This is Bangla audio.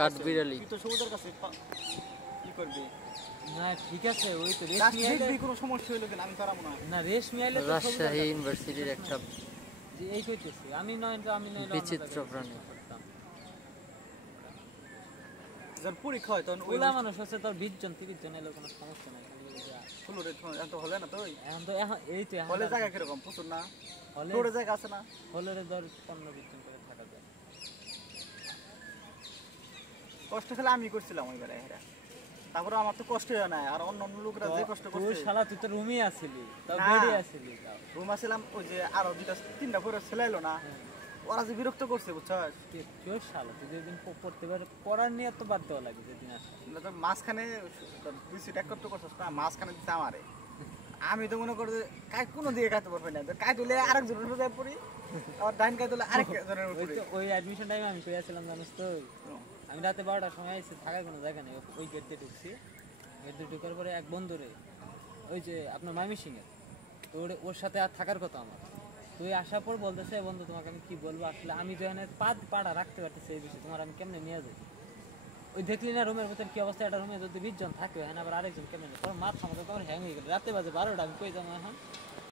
কাঠবিড়ালি তুই তো সমুদ্রের কাছে কি করবি? না ঠিক আছে, ওই তো রেশমি আইলে কোনো সমস্যা হইলো কেন? আমি পারাবো না। না, রেশমি আইলে তো রাজশাহী ইউনিভার্সিটির একটা যে এই কইতেছি আমি নয় বিচিত্র প্রাণী। যখন পরীক্ষা হয় তখন ওই ওলা মানুষ হচ্ছে তোর 20 জন 30 জন এলো কোনো সমস্যা নাই। ফুলরে তো হলে না তো এখন এই তো হলে জায়গা কিরকম প্রচুর না? হলে তোর জায়গা আছে না? হলে ধর 15-20 জন করে থাকা যায়। কষ্ট খেলে আমি করছিলাম ওইবারে হেরা, তারপরে আমার তো কষ্ট হয় না। আর অন্য অন্য লোকরা যে কষ্ট তুই করছে, শালা তুই তো রুমই আছিলি, তাও না। বেডে আছিলি তাও। রুম আসছিলাম, ওই যে আরো দুইটা তিনটা করে ছেলে এলো না, ওরা যে বিরক্ত করছে বুঝছস। কেউ শালা তুই যেদিন পড়তে পারে পড়ার নিয়ে তো বাদ দেওয়া লাগে যেদিন আসে। না তো মাঝখানে দুই সিট একত্র করছিস না, মাঝখানে দিতে আমারে। আমি তো মনে করি যে কাজ কোনো দিকে কাটতে পারবে না, কাজ তুলে আরেকজনের উপরে পড়ি, আবার ডাইন কাজ তুলে আরেকজনের ওই উপরে। তো ওই অ্যাডমিশন টাইমে আমি কইয়াছিলাম জানিস তো, আমি রাতে 12টার সময় এসে থাকার কোনো জায়গা নেই, ওই গেট দিয়ে ঢুকছি। গেট দিয়ে ঢুকার পরে এক বন্ধুরে, ওই যে আপনার ময়মনসিংহের, তো ওর সাথে আর থাকার কথা আমার। তুই আসার পর বলতেছে, বন্ধু তোমাকে আমি কি বলবো, আসলে আমি যখন পাড়া রাখতে পারতেছি এই বিষয়ে, তোমার আমি কেমনে নিয়ে যাই। ওই দেখলি না রুমের ভিতরে কি অবস্থা, একটা রুমে যদি 20 জন থাকে, হ্যাঁ আবার আরেকজন কেমনে, তোর মাথা মতো তোমার হ্যাং হয়ে গেল। রাতে বাজে 12টা, আমি কই যাবো এখন।